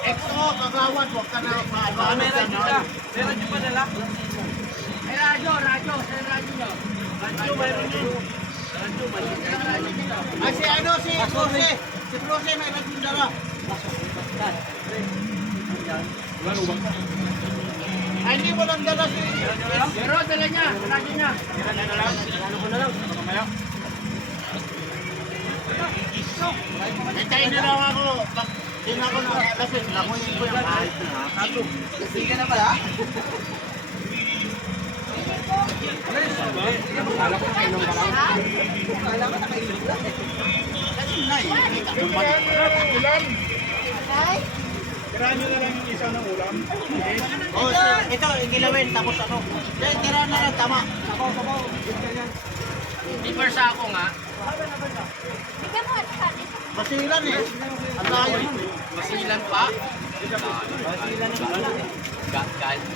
XO, kagawad, huwag ka na paano. Meron nyo pa dala? Ay, radyo. Saan radyo nyo? Radyo, mayroon yun. Radyo, ay, si ano, si Prose. Si Prose, may radyo dala. Ay, hindi mo lang dala si... Pero, dala niya. Radyo niya. Ano ko na lang? Hintayin na lang ako. Hindi na ako nakalasing. Lamunin ko yung kahit na. Sige na pala? Tirahan nyo na lang yung isa ng ulam. Oh, ito, igilawin. Tapos ano? Tirahan na lang, tama. Sabaw. Liver sa ako nga. Basilan eh. Ang layo. Basilan pa.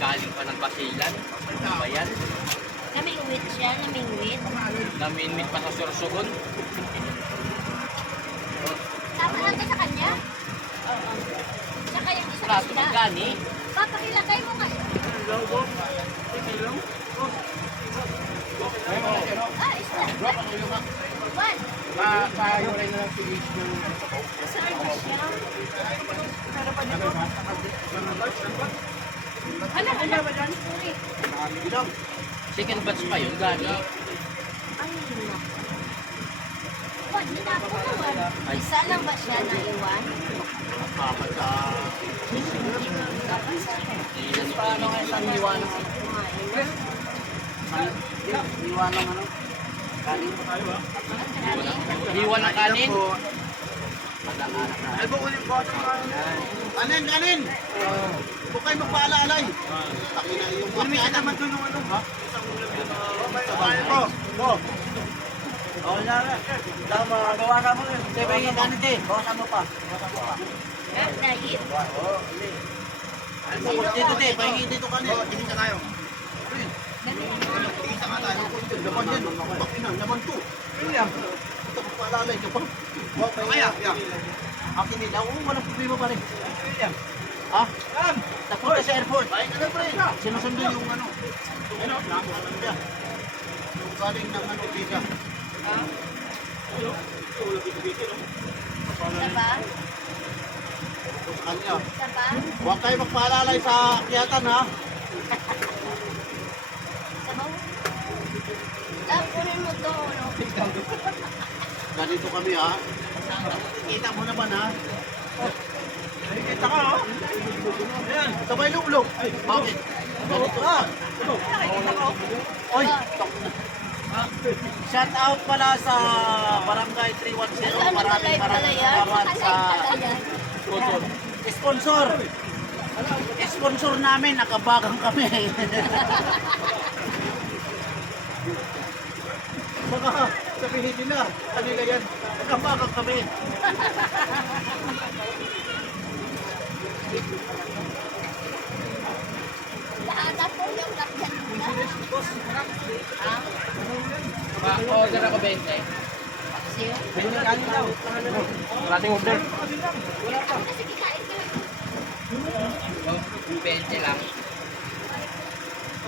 Galing pa ng basilan. Ano ba yan? Namingwit siya, namingwit. Naminmit pa sa Sorsogon. Tama lang ka sa kanya? Oo. Saka yung isang Plato isda. ng gani. Papakilagay mo nga. Ah, isda. One. Pahulay na lang si Ace ng... Saan ba siya? Hala. Sorry. Second batch pa yun, gani. Ay, naku. One, ninako naman. Isa lang ba siya naiwan? Paano nga isang iwanang ano? Iwanang ano? Kanin? Iwan ng kanin? Ay, bukunin ko ito. Kanin! Huwag kayo magpaalaalay. Pakina yung mga naman doon yung ano. Ha? Sabay ko. Oo na na. Tama, gawa ka mo. Diba yung kanin din? Bawa mo pa. Dahil? Tapos dito te, pahingin dito kanin. Tingin ka tayo. Tingin ka tayo. Laman yan. Pakina, laman to. Ito, magpaalalay ka pa. Kaya. Akin nila, walang problema pa rin. Ha? Tapunta sa airport. Sinusundo yung ano. Yung galing ng ano, visa. Isa pa? Kanya. Isa pa? Huwag kayo magpaalalay sa akyatan ha. Sabaw? Kunin mo to, no? Ganito kami ha. Kita mo naman ha. Kita ka ha? Ayan. Sabay lublog. Bakit? Ganito ha. Oy, shout out pala sa Barangay 310. Maraming salamat sa sponsor. Sponsor namin, nakabagang kami. Baka sabihin nila, kanila yan, nakabagang kami. Lahat ako yung lakyan nila. Order ako 20. Siyo? Kanin daw. Maraming order. Sige, kain ka. 20 lang.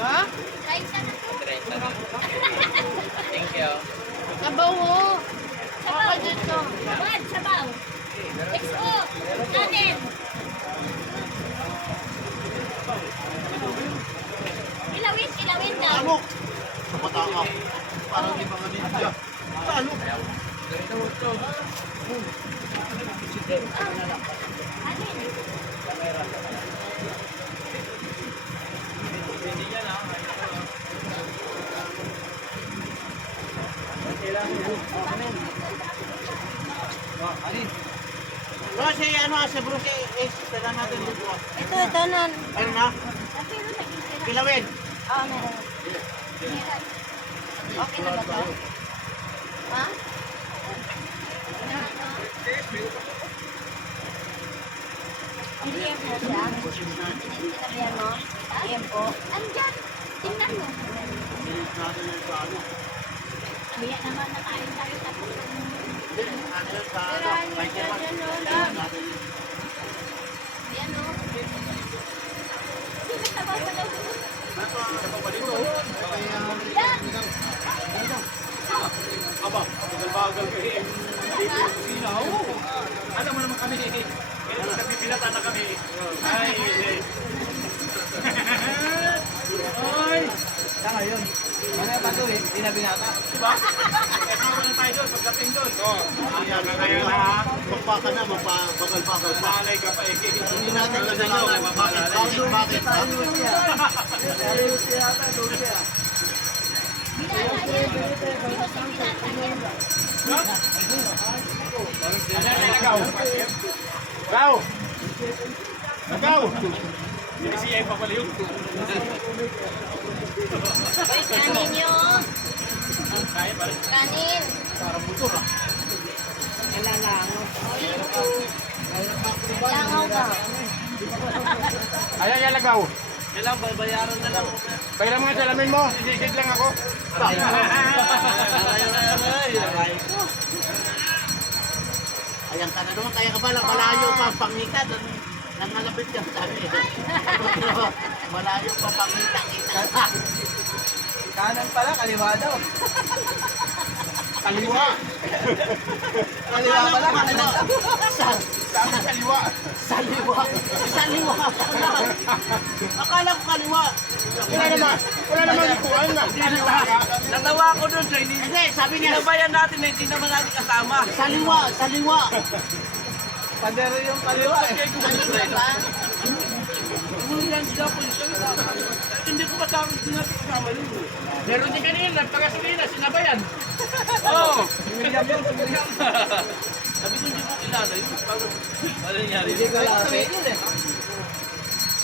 Ha? Kain ka na to. 30 lang. Thank you. Sabaw mo. Sabaw dito. Sabaw, sabaw. XO. Kanin. Ilawin na. Talok! Sa pataka. Parang di mga ninja. Talok! Bro, si ano, si bro, si Ace, tala natin dito. Ito na. Ano na? Pero naging Kilawin. Oo, meron. Okay na ba to? Ha? Sinabihan mo? Iyan po. Andyan. Tingnan mo. Kaya naman nakain tayo tapos. Pero ano yan, Lola? Ayan o. Hindi nagtabaw pa daw. Yan. Aba, bagal-bagal ka eh. Sina, oo. Alam mo naman kami eh. Kaya nagpipilatan na kami. Ay, eh. Ay! Saka yun. Mamaya pa doon eh, hindi na binata. Diba? Eh, sama na tayo doon, pagdating doon. Oo. Ayan na ngayon ha. Magpaka na, magbagal-bagal pa. Malay ka pa eh. Hindi natin kasalanan. Bakit? Aliwas siya. Aliwas siya yata, doon siya. Binata yan. Hindi ko si binata yan. Nagaw. Nagaw! Nagaw! Hindi siya yung papaliw. Uy, kanin nyo. Kaya pa rin. Kanin. Langaw ka. Ayan yung lagaw. Kailang bayaran na lang. Bayaran mga salamin mo. Sisid lang ako. Ayan ka na doon, kaya ka ba lang malayo pa ang pangita, nangalapit ka sabi. Malayo pa pangita, kita ka. Kanan pala, kaliwa daw. Kaliwa. Kaliwa pala, kanan daw. Saan kaliwa? Saliwa. Saliwa. Akala ko kaliwa. Wala naman ikuan na. Natawa ako doon sa hindi. Hindi, sabi niya, Sinabayan natin na hindi naman natin kasama. saliwa, saliwa. Padero yung kaliwa eh. Saliwa ba? Umulan sila po siya. Hindi ko kasama, hindi natin kasama yun. Meron din kanina, nagpagasolina, sinabayan. Oo. Sumiliyam yun, sumiliyam. Sabi ko hindi ko kilala yun. Ano nangyari? Hindi ko alam.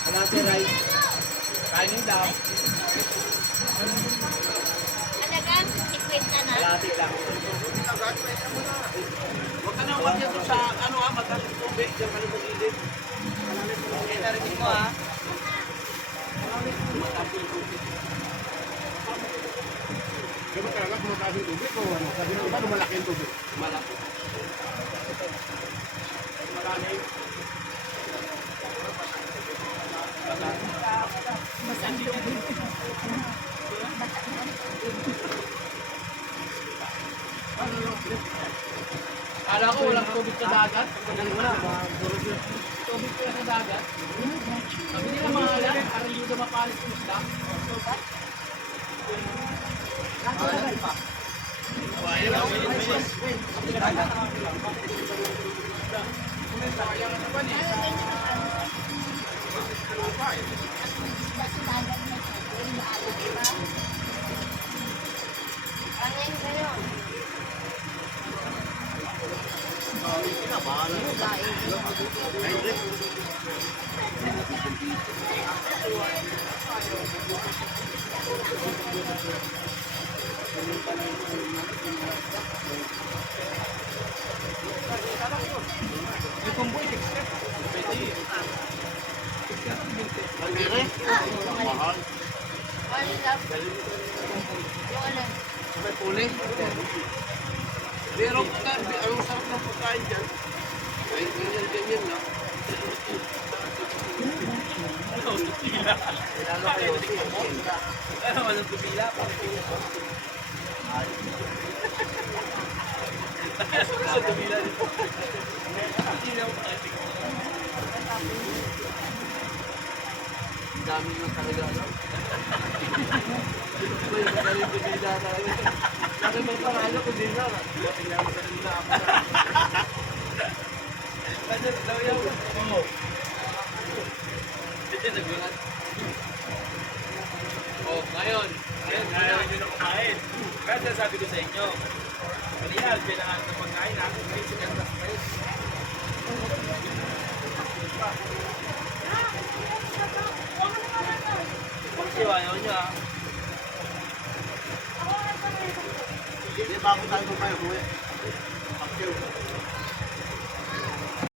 Kalate rice. Kainin daw. Talagang ikwenta na. Kalate lang. Huwag ka na huwag yan doon sa ano mataas yung tubig. Diyan ka na magiging. Eh, narinig mo Diba talaga kumataas yung tubig o ano? Sabi ng iba, lumalaki yung tubig. Malaki. Marami. Kala ko walang tubig sa dagat. Wala. Tubig ko sa dagat. Sabi nila mahalan, para yung dumapalis yung isda. Kanin kayo. Pagkire? Mahal. Ano love? Yung ano? May puli. Pero ang sarap ng pagkain dyan. Ay, ganyan lang. Kilala kayo. Ano naman ang pumila? Pumila dito. Dami yung talaga, no? May magaling pumila talaga. Laki may pangalan ko din na. Tingnan mo sa nila ako. Kasi daw yung... Oo. Ito nagulat. Oh, ngayon. Ngayon nyo na kumain. Kaya sabi ko sa inyo, kanina, kailangan ng pagkain ha. Ngayon, sikantas kayo. Kasi ayaw niya. Hindi, bago tayo kumain, uwi. Pagkire.